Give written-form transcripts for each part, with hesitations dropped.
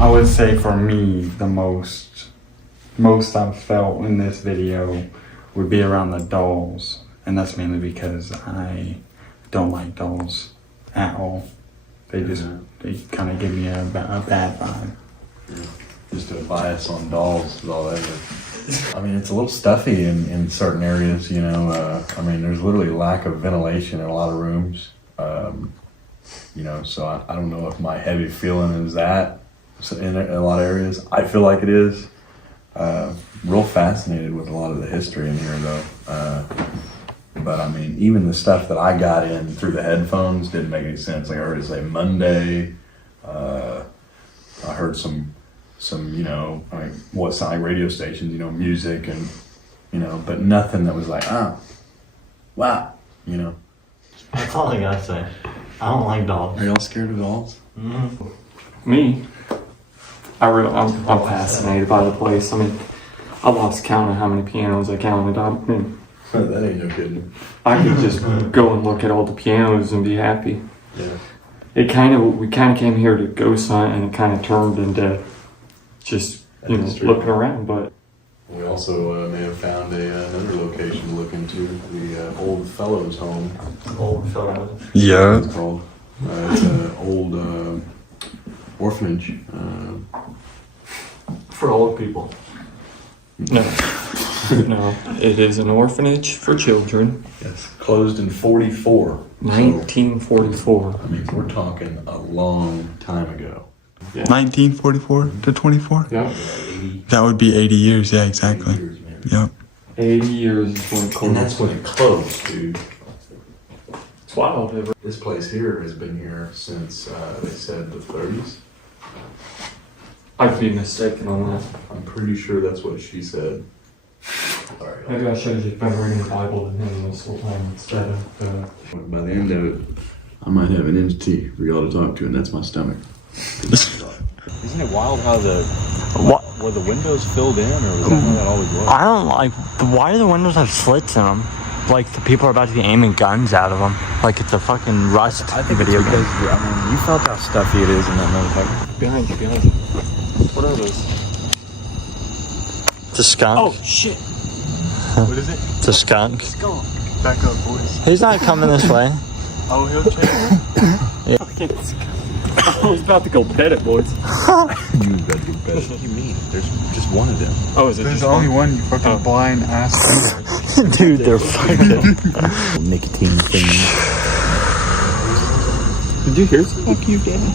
I would say for me, the most I've felt in this video would be around the dolls. And that's mainly because I don't like dolls at all. They kind of give me a bad vibe. Yeah. Just a bias on dolls is all that is. I mean, it's a little stuffy in certain areas, you know. I mean, there's literally lack of ventilation in a lot of rooms. You know, so I don't know if my heavy feeling is that in a lot of areas. I feel like it is. Real fascinated with a lot of the history in here, though. But I mean, even the stuff that I got in through the headphones didn't make any sense. Like I heard it say Monday. I heard some, you know, like what sound like radio stations, you know, music and, you know, but nothing that was like, oh, wow, you know. That's all I gotta say. I don't like dolls. Are y'all scared of dolls? Mm-hmm. Me? I'm fascinated by the place. I mean, I lost count of how many pianos I counted. I mean, That ain't no kidding. I could just go and look at all the pianos and be happy. Yeah. We kind of came here to ghost hunt, and it kind of turned into just, you know, looking around. But we also may have found another location to look into, the Old Fellows Home. Old Fellows? Yeah. It's called. It's an old orphanage. For old people. No. No, it is an orphanage for children. Yes. Closed in 44. 1944. So, I mean, we're talking a long time ago. Yeah. 1944 to 24? Yeah. 80, That would be 80 years, yeah, exactly. 80 years, maybe. Yep. 80 years is when it closed. And that's when it closed, dude. It's wild. This place here has been here since, they said, the 30s. I'd be mistaken on that. I'm pretty sure that's what she said. Sorry. Maybe I should have just been reading the Bible to him this whole time instead of... By the end of it, I might have an entity for y'all to talk to, and that's my stomach. Isn't it wild how were the windows filled in, or was that how that always was? I don't like. Why do the windows have slits in them? Like the people are about to be aiming guns out of them. Like it's a fucking Rust video game. I mean, you felt how stuffy it is in that motherfucker. Behind you. What are those? It's a skunk. Oh, shit. What is it? It's a skunk. Skunk. Back up, boys. He's not coming this way. Oh, he'll change. Yeah. I was about to go pet it, boys. You got to get better. What do you mean? There's just one of them. Oh, is it There's just only one, you fucking blind ass. Dude, they're fucking... Nicotine thing. Did you hear something? Fuck you, Danny.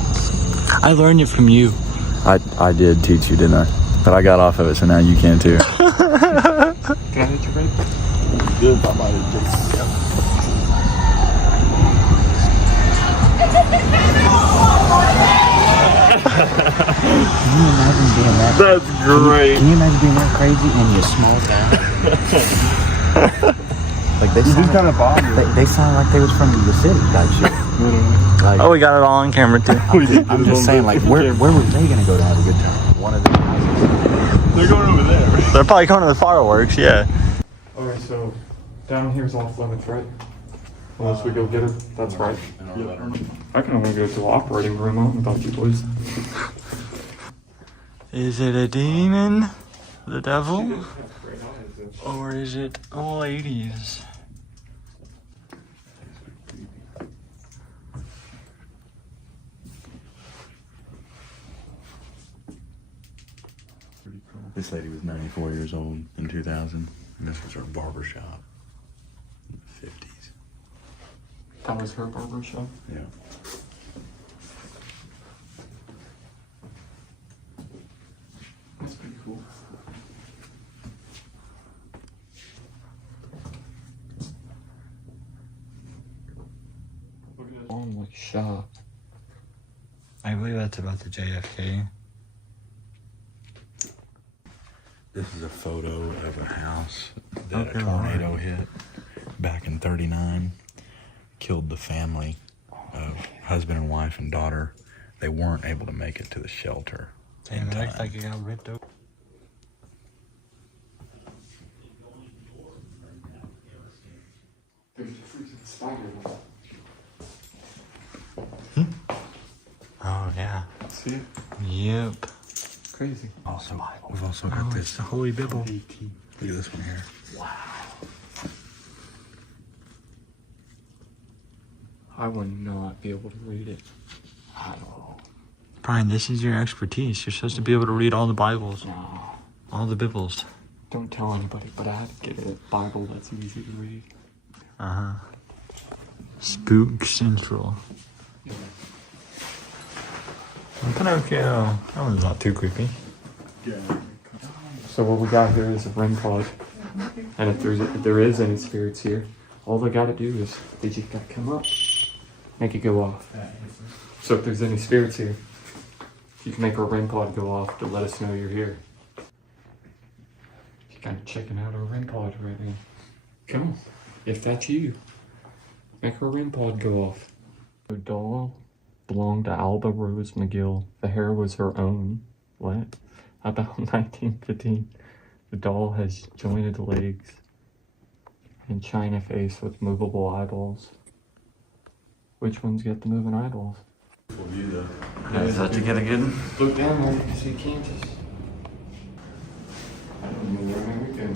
I learned it from you. I did teach you, didn't I? But I got off of it, so now you can too. Can I hit your baby? Good, I might have just... Can you imagine being that? That's great. Can you imagine being that crazy and you small down? Like they sound, kind of bothered. they sound like they was from the city type shit. Like, Oh, we got it all on camera too. I'm just saying, like, where were they gonna go to have a good time? One of the houses. They're going over there. They're probably going to the fireworks, yeah. Alright, so down here's off limits, right? Unless we go get it, that's right. I can only go to the operating room. I don't know about you boys. Is it a demon? The devil? Or is it ladies? This lady was 94 years old in 2000, and this was her barber shop in the 50s. That was her barber shop? Yeah. That's pretty cool. Look at this long shop. I believe that's about the JFK. This is a photo of a house that a tornado hit back in 39. Killed the family of husband and wife and daughter. They weren't able to make it to the shelter. Damn, it looks like it got ripped open. Oh yeah. See it? Yep. Crazy. Also, we've also got this. The Holy Bible. Look at this one here. I would not be able to read it at all. Brian, this is your expertise. You're supposed to be able to read all the Bibles, No. all the Bibles. Don't tell anybody, but I had to get a Bible that's easy to read. Spook Central. Pinocchio. That one's not too creepy. So what we got here is a REM pod. And if there is any spirits here, all they gotta do is they just gotta come up, make it go off. So if there's any spirits here, you can make our REM pod go off to let us know you're here. You're kind of checking out our REM pod right now. Come on, if that's you, make our REM pod go off. The doll belonged to Alva Rose McGill. The hair was her own. What? About 1915. The doll has jointed legs and china face with movable eyeballs. Which one's got the moving eyeballs? Is that to get a good? Look down there, you can see Kansas. I don't know where we can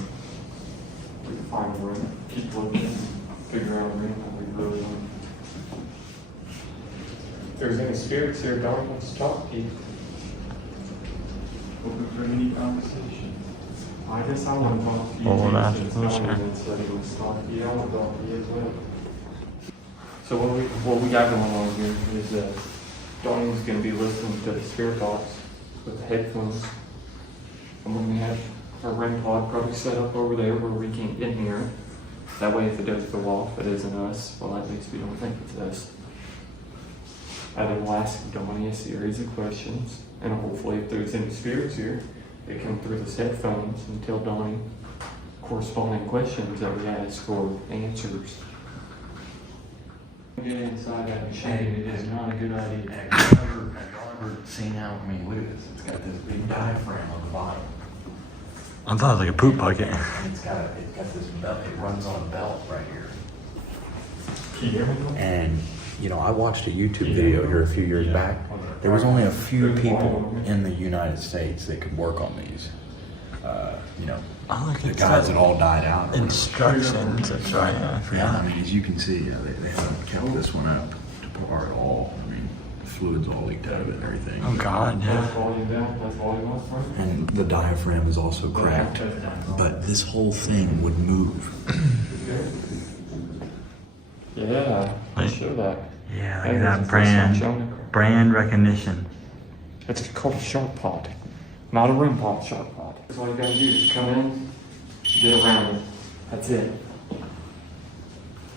find a room, keep looking, figure out a room that we really want. If there's any spirits here, Don wants to talk to you. Open for any conversation. I guess I want to talk to you. Oh, too, that's since closer. Don said he wants to talk to you. I want to talk to you as well. So what we got going on here is Donnie's going to be listening to the spirit box with the headphones. And we're going to have our REM pod probably set up over there where we can't get near it. That way if it does go off, it isn't us. Well, at least we don't think it's us. And then we'll ask Donnie a series of questions. And hopefully if there's any spirits here, they come through the headphones and tell Donnie corresponding questions that we ask for answers. Get inside that machine, it is not a good idea. Have you ever seen how, I mean, look at this. It's got this big diaphragm on the bottom. I thought it was like a poop bucket. And it's got this belt, it runs on a belt right here. And, you know, I watched a YouTube video here a few years back. There was only a few people in the United States that could work on these. You know, the guys that all died out. Instructions. That's right. Yeah, I mean, as you can see, they haven't kept this one up to par at all. I mean, the fluid's all leaked out of it and everything. Oh God, yeah. And the diaphragm is also cracked. But this whole thing would move. Yeah, I show that. Yeah, Hey, look at that there's a first one brand. Brand recognition. It's called a shark pod, not a REM pod, shark pod. That's all you gotta do is come in, get around it. That's it.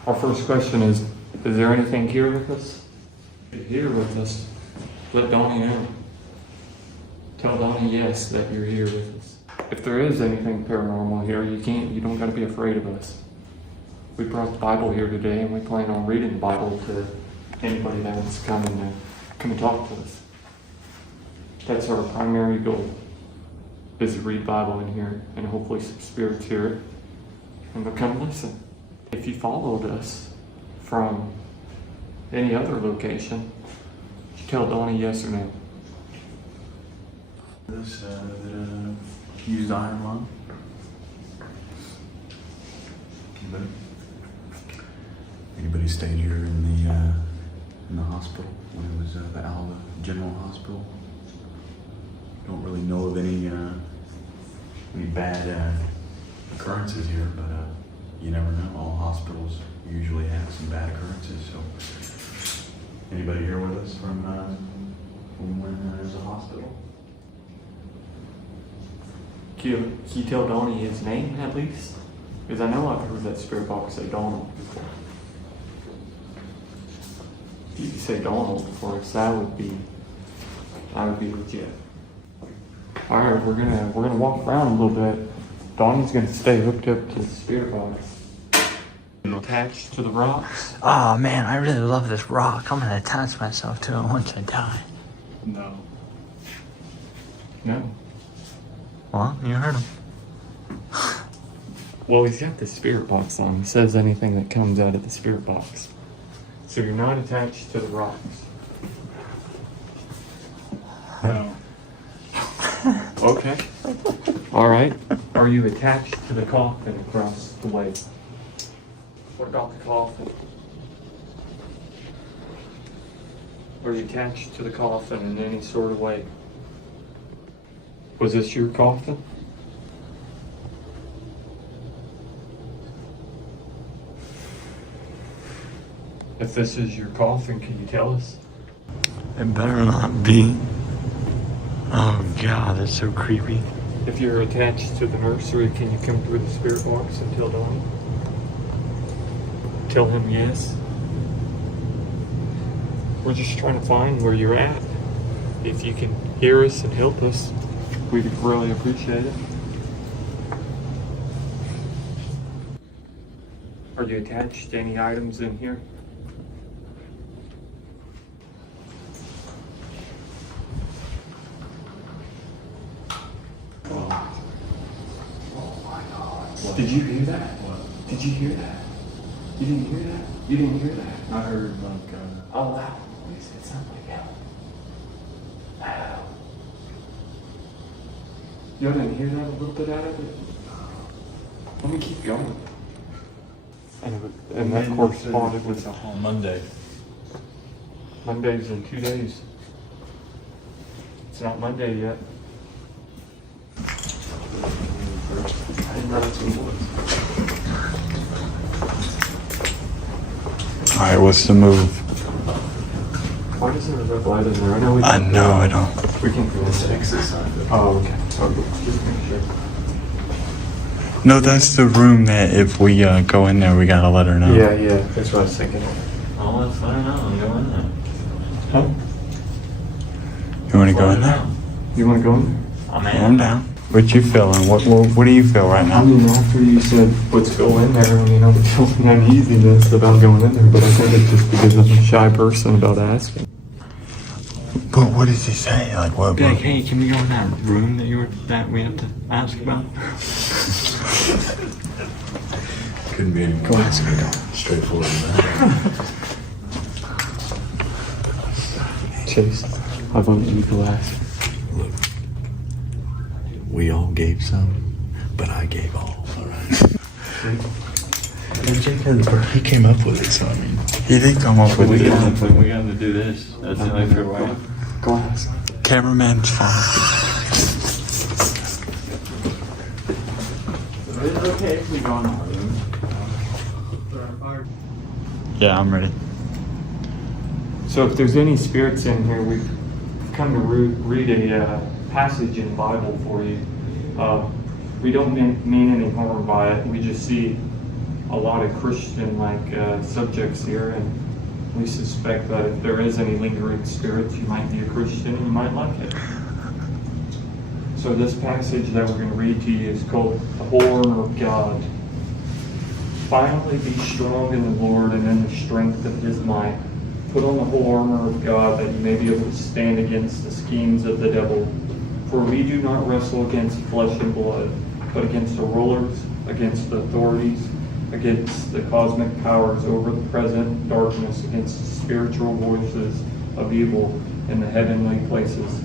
Our first question is there anything here with us? If you're here with us, let Donnie know. Tell Donnie yes that you're here with us. If there is anything paranormal here, you don't gotta be afraid of us. We brought the Bible here today and we plan on reading the Bible to anybody that wants to come and talk to us. That's our primary goal, is to read Bible in here and hopefully some spirits hear it and they'll come listen. If you followed us from any other location, you tell Donnie yes or no. This used iron lung. Anybody stayed here in the hospital when it was the Alva General Hospital? Don't really know of any bad occurrences here, but you never know. All hospitals usually have some bad occurrences. So, anybody here with us from when there's a hospital? Can you tell Donnie his name at least? Because I know I've heard that spirit box say Donald before. If you could say Donald for us, that would be legit. Alright, we're gonna walk around a little bit. Donnie's gonna stay hooked up to the spirit box. Attached to the rocks. Oh man, I really love this rock. I'm gonna attach myself to it once I die. No. No. Well, you heard him. Well, he's got the spirit box on. He says anything that comes out of the spirit box. So you're not attached to the rocks. No. Okay. All right. Are you attached to the coffin across the way? What about the coffin? Are you attached to the coffin in any sort of way? Was this your coffin? If this is your coffin, can you tell us? It better not be. Oh god, that's so creepy. If you're attached to the nursery, can you come through the spirit box and tell Donnie? Tell him yes. We're just trying to find where you're at. If you can hear us and help us, we'd really appreciate it. Are you attached to any items in here? Did you hear that? What? Did you hear that? You didn't hear that? You didn't hear that? I heard like Oh, wow. It sounded like hell. Wow. You didn't hear that a little bit out of it? Let me keep going. And that corresponded with On Monday. Monday's in 2 days. It's not Monday yet. I didn't know that's what it was. Alright, what's the move? Why is there a red light in there? I know we I can. know, I don't. We can go into exit sign. Oh, okay. Okay. Just make sure. No, that's the room that if we go in there, we gotta let her know. Yeah. That's what I was thinking. Oh, let's find out and go in there. Huh? You wanna go in there? You want to go in there? I'm down. What you feeling? What do you feel right I now? mean, after you said, let's go in there, I mean, I'm feeling uneasiness about going in there, but I think it's just because I'm a shy person about asking. But what does he say? Like what? Be like, hey, can we go in that room that we have to ask about? Couldn't be any more straightforward than that. Chase, I vote you go ask. Look, we all gave some, but I gave all right? He came up with it, so I mean. He did come up with it. We got to do this. That's the only fair way. Go ask. Cameraman's fine. It's okay if we go in our room. Yeah, I'm ready. So if there's any spirits in here, we've come to read a passage in the Bible for you. We don't mean any harm by it. We just see a lot of Christian-like subjects here, and we suspect that if there is any lingering spirits, you might be a Christian and you might like it. So this passage that we're going to read to you is called The Whole Armor of God. Finally be strong in the Lord and in the strength of his might. Put on the whole armor of God that you may be able to stand against the schemes of the devil. For we do not wrestle against flesh and blood, but against the rulers, against the authorities, against the cosmic powers over the present darkness, against the spiritual forces of evil in the heavenly places.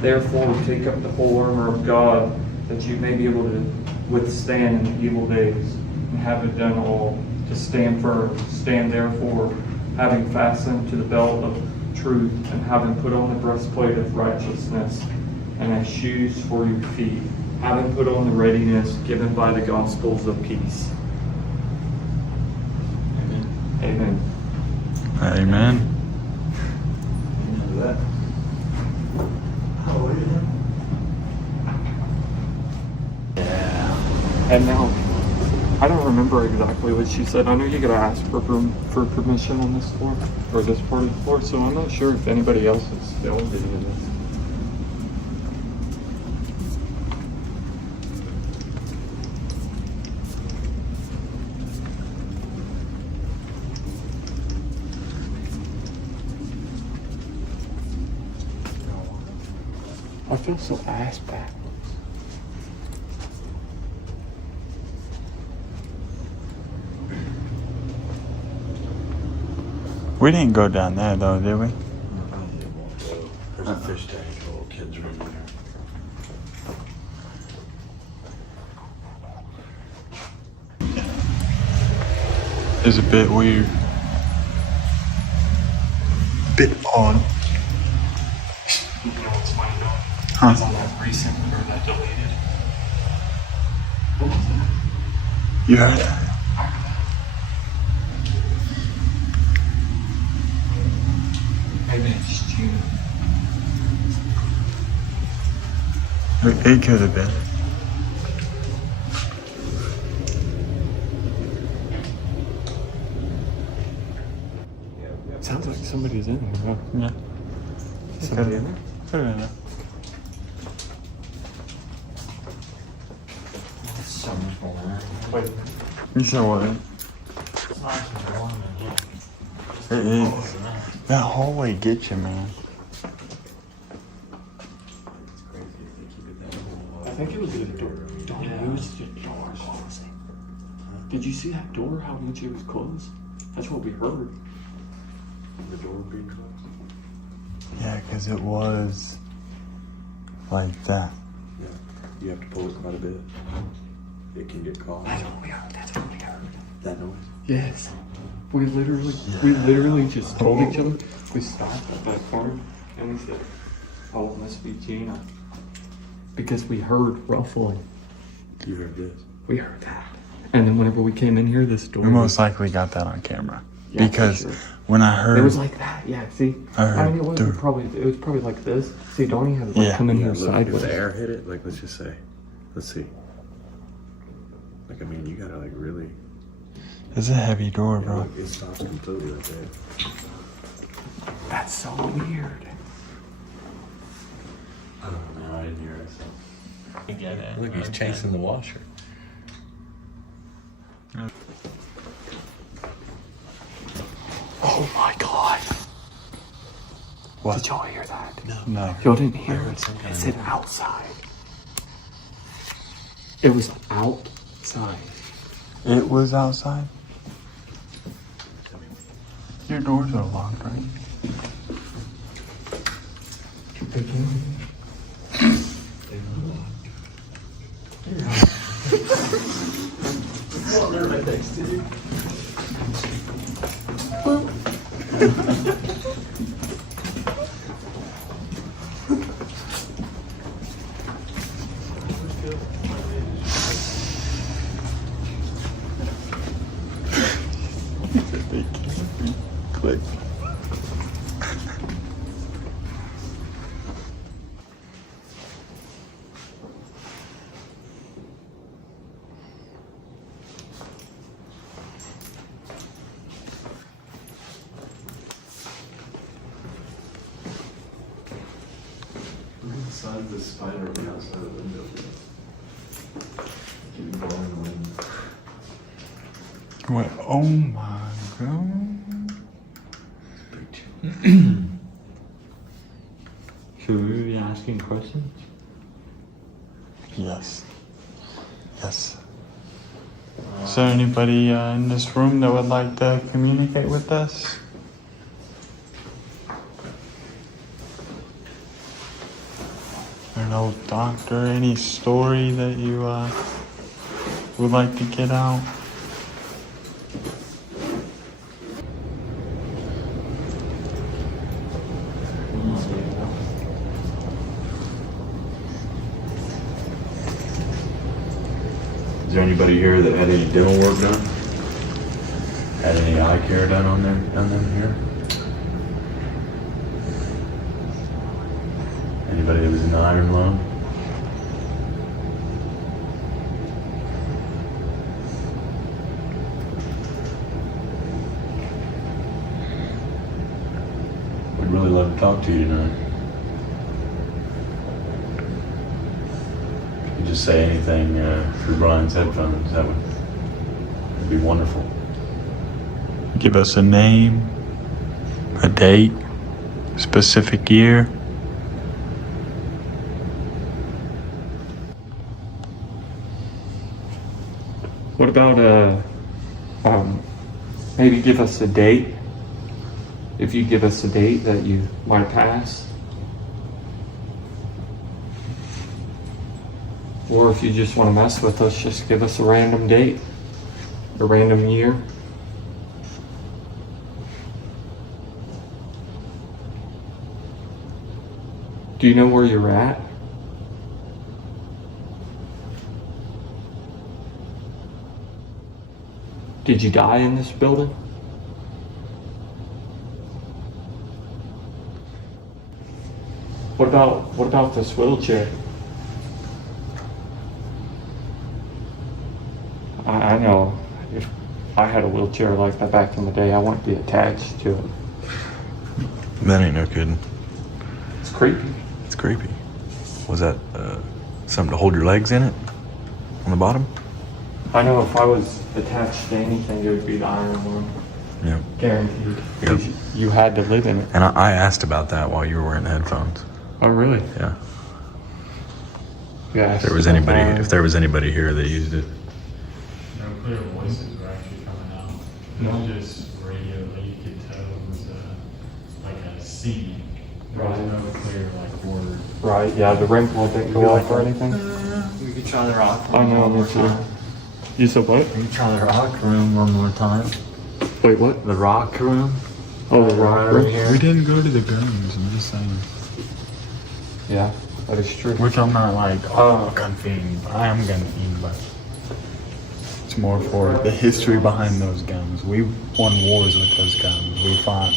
Therefore take up the whole armor of God, that you may be able to withstand in the evil days, and having done all, to stand firm. Stand therefore, having fastened to the belt of truth, and having put on the breastplate of righteousness, and as shoes for your feet, having put on the readiness given by the gospels of peace. Amen. Amen. And now, I don't remember exactly what she said. I know you gotta ask for permission on this floor, or this part of the floor, so I'm not sure if anybody else is filming any of this. I feel so ass backwards. We didn't go down there though, did we? There's a fish tank, a little kid's room there. It's a bit weird. Bit odd. You know what's funny though? Huh? Is on that recent or that deleted. What was that? You heard that? Maybe it's June. It could have been. Sounds like somebody's in here, huh? Yeah. Somebody in there? Could have been. Wait. You said what? It is. That hallway gets you, man. I think it was the door. Don't use the door closing. Did you see that door? How much it was closed? That's what we heard. The door being closed? Yeah, because it was like that. Yeah. You have to pull it quite a bit. It can get caught. That's what we heard. That's what we heard. That noise? Yes. We literally just told each other. We stopped at that corner and we said, "Oh, it must be Gina," because we heard ruffling. You heard this? We heard that, and then whenever we came in here, this door. We most likely got that on camera. Yeah, for because sure. when I heard It was like that. Yeah. See. I heard mean, it was door. probably like this. See, Donnie had to like Yeah. come in Yeah, here look, if sideways. the air hit it, like let's just say, let's see. Like I mean, you gotta like really. it's a heavy door, Yeah, bro. look, it stops completely right there. That's so weird. I don't know. I didn't hear it. So. Look, he's chasing the washer. Oh my god. What? Did y'all hear that? No. Y'all didn't hear it? It said outside. It was outside. It was outside. Your doors are locked, right? Click. Inside the spider or outside the window. Keep blowing the wind. What? Oh my god. Should we be asking questions? Yes. Yes. Is there anybody in this room that would like to communicate with us? Or no doctor, any story that you would like to get out? Is there anybody here that had any dental work done? Had any eye care done on them here? Anybody that was in the iron lung? We'd really love to talk to you tonight. You just say anything through Brian's headphones. That'd be wonderful. Give us a name, a date, specific year. What about maybe give us a date if you give us a date that you might pass. Or if you just want to mess with us, just give us a random date, a random year. Do you know where you're at? Did you die in this building? What about this wheelchair? I know if I had a wheelchair like that back in the day, I wouldn't be attached to it. That ain't no kidding. It's creepy. It's creepy. Was that something to hold your legs in it? On the bottom? I know if I was attached to anything, it would be the iron one. Yeah. Guaranteed. Yep. You had to live in it. And I asked about that while you were wearing the headphones. Oh, really? Yeah. Yeah. If there was anybody here that used it. No clear voices were actually coming out. It was just radio that you could tell was like a scene. There was no clear like word. Right, yeah, the ring light didn't go off or anything. We could try the rock room. I know, me too. You said what? We could try the rock room one more time. Wait, what? The rock room. Oh, the rock room? We didn't go to the guns, I'm just saying. Yeah, that is true. Which I'm not like, gun fiend. I am gun fiend, but it's more for the history behind those guns. We won wars with those guns. We fought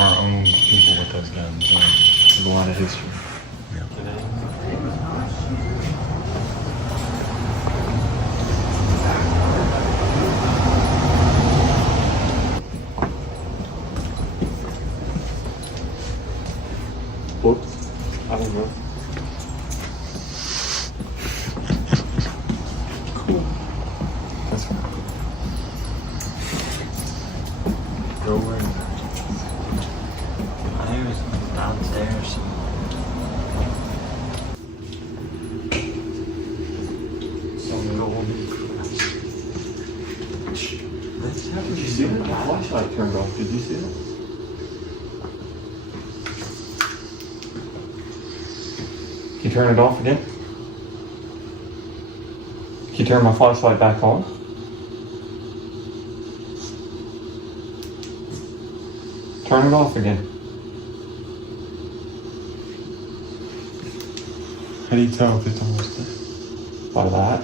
our own people with those guns. And there's a lot of history. Whoops. I don't know. Cool. That's fine. Go where? I was downstairs. Some gold. Did you see that? The flashlight turned off. Did you see that? Can you turn it off again? Can you turn my flashlight back on? Turn it off again. How do you tell if it's almost there? By that.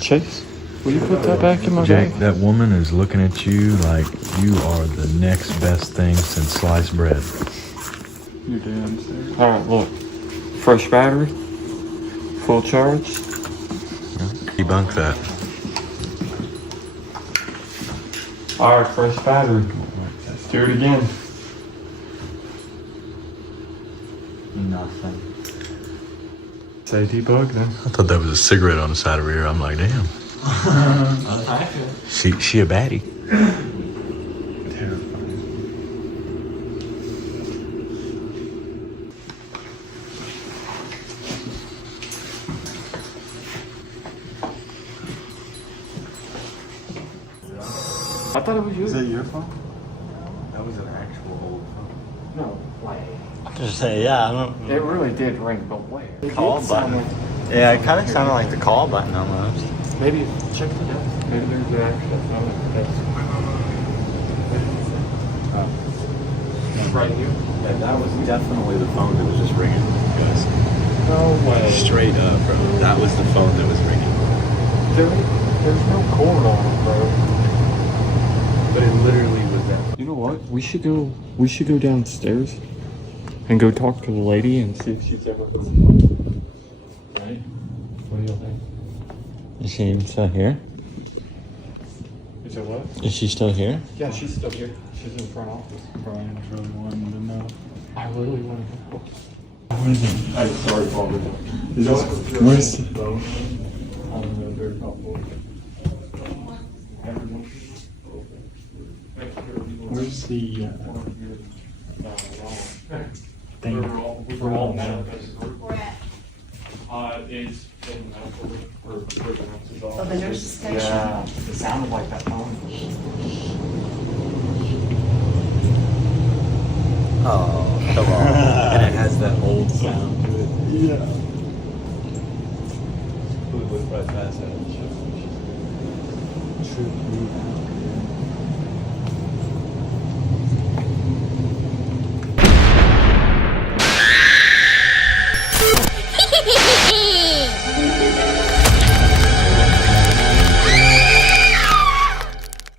Chase, will you put that back in my Jake, bag? that woman is looking at you like you are the next best thing since sliced bread. You're downstairs. Alright, look. Fresh battery. Full charge. Debunk that. Alright, fresh battery. Let's do it again. Nothing. Say debug then. I thought that was a cigarette on the side of her ear. I'm like, damn. She a baddie. I thought it was you. Is that your phone? That was an actual old phone. No, like. Just say, yeah, I don't. It really did ring, but where? It Call did sound button. like- Yeah, it kind of sounded like the call button almost. Maybe check the desk. Maybe there's an actual phone at the desk. Right here. Yeah, that was definitely the phone that was just ringing. Guys. No way. Straight up, bro. That was the phone that was ringing. There's no cord on it, bro. But it literally was that. You know what? We should go downstairs and go talk to the lady and see if she's ever heard of it. Right? What do you think? Is she still here? Is it what? Is she still here? Yeah, she's still here. She's in the front office. Brian's really wanting to know. I literally want to go. What is it? I'm sorry, Paul. Is this, where's the... I don't know, very helpful. Where's the thing? We're all now. It's in medical, or where the nurses are. Oh, the nurse's station? Yeah, it sounded like that phone. Oh, come on. And it has that old sound to it. Yeah. We went right past that. True.